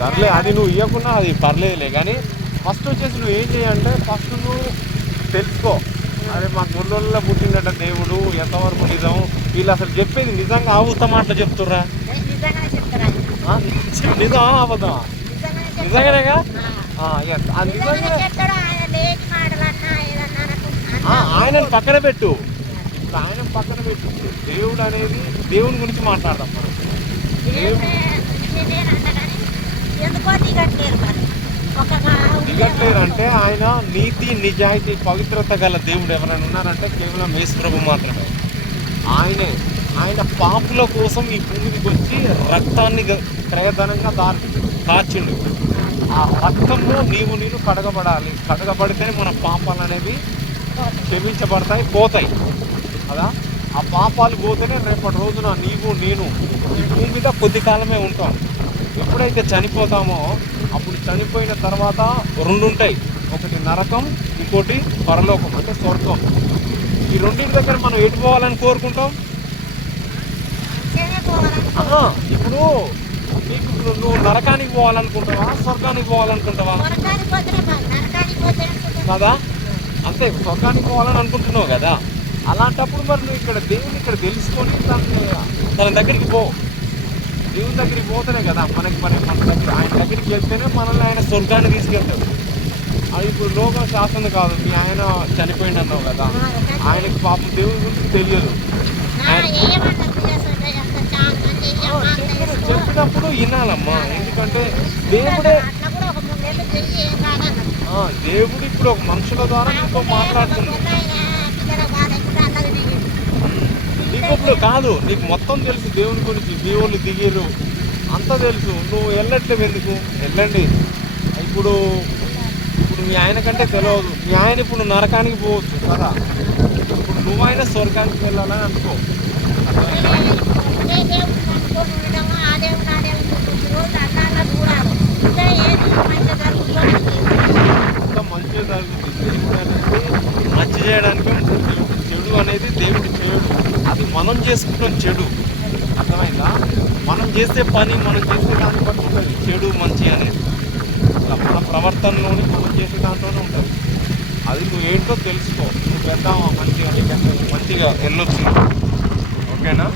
సర్లే అది నువ్వు ఇవ్వకున్నా అది పర్లేదులే. కానీ ఫస్ట్ వచ్చేసి నువ్వు ఏం చేయాలంటే ఫస్ట్ నువ్వు తెలుసుకో. అరే మా గొర్రెల్లో పుట్టినట్ట దేవుడు ఎంతవరకు నిజం, వీళ్ళు అసలు చెప్పేది నిజంగా ఆవుత మాటలు చెప్తుర్రా? నిజమా అబద్ధమా? నిజంగానేగా. ఆయనను పక్కన పెట్టు, ఆయన పక్కన పెట్టు. దేవుడు అనేది దేవుని గురించి మాట్లాడదాం మనం. దిగట్లేరు అంటే ఆయన నీతి నిజాయితీ పవిత్రత గల దేవుడు ఎవరైనా ఉన్నారంటే కేవలం యేసు ప్రభు మాత్రమే. ఆయన పాపుల కోసం ఈ భూమికి వచ్చి రక్తాన్ని క్రయధనంగా కార్చిండు. ఆ రక్తంలో నేను కడగబడాలి. కడగబడితేనే మన పాపాలు అనేది క్షమించబడతాయి, పోతాయి కదా. ఆ పాపాలు పోతేనే రేపటి రోజున నీవు నేను ఈ భూమి మీద కొద్ది కాలమే ఉంటాం. ఎప్పుడైతే చనిపోతామో అప్పుడు చనిపోయిన తర్వాత రెండు ఉంటాయి, ఒకటి నరకం, ఇంకోటి పరలోకం అంటే స్వర్గం. ఈ రెండింటి దగ్గర మనం ఎటు పోవాలని కోరుకుంటాం? ఇప్పుడు నీకు నువ్వు నరకానికి పోవాలనుకుంటావా, స్వర్గానికి పోవాలనుకుంటావా? కదా, అంతే. స్వర్గానికి పోవాలని అనుకుంటున్నావు కదా. అలాంటప్పుడు మరి నువ్వు ఇక్కడ దేవుని ఇక్కడ తెలుసుకొని తన దగ్గరికి పో. దేవుని దగ్గరికి పోతేనే కదా మన దగ్గర ఆయన దగ్గరికి వెళ్తేనే మనల్ని ఆయన స్వర్గాన్ని తీసుకెళ్తాడు. అది ఇప్పుడు లోకం శాసనం కాదు. మీ ఆయన చనిపోయింది అన్నావు కదా, ఆయనకి పాపం దేవుని గురించి తెలియదు. చెప్పినప్పుడు వినాలమ్మా. ఎందుకంటే దేవుడు ఇప్పుడు ఒక మనుషుల ద్వారా నీతో మాట్లాడుతుంది. నీకు ఇప్పుడు కాదు, నీకు మొత్తం తెలుసు దేవుని గురించి. మీ వాళ్ళు దిగిరు అంతా తెలుసు. నువ్వు వెళ్ళట్లేవు ఎందుకు? వెళ్ళండి. ఇప్పుడు మీ ఆయన కంటే తెలియదు. మీ ఆయన ఇప్పుడు నరకానికి పోవచ్చు కదా. ఇప్పుడు నువ్వైనా స్వర్గానికి వెళ్ళాలని అనుకో. ఇంకా మంచిగా జరుగుతుంది. దేవుడు అనేది మంచి చేయడానికి ఉంటుంది. చెడు అనేది దేవుడు చేయడు. అది మనం చేసుకుంటాం చెడు. అర్థమైందా? మనం చేసే పని, మనం చేసే దాన్ని బట్టి ఉంటుంది చెడు మంచి అనేది. అట్లా మన ప్రవర్తనలోని మనం చేసే దాంట్లోనే ఉంటుంది. అది నువ్వు ఏంటో తెలుసుకో. నువ్వు పెద్దామా మంచిగా వెళ్ళొచ్చు. ఓకేనా?